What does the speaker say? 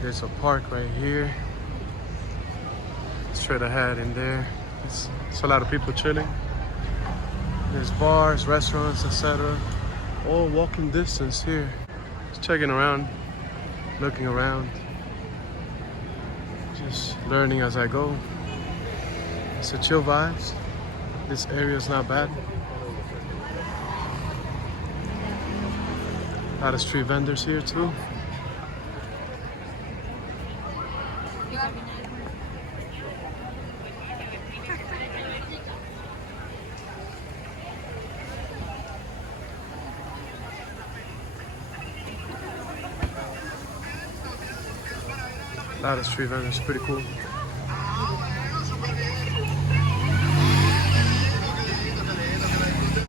There's a park right here. Straight ahead in there. It's a lot of people chilling. There's bars, restaurants, etc. All walking distance here. Just checking around, looking around. Just learning as I go. It's a chill vibes. This area is not bad. A lot of street vendors here too. A lot of street vendors, pretty cool.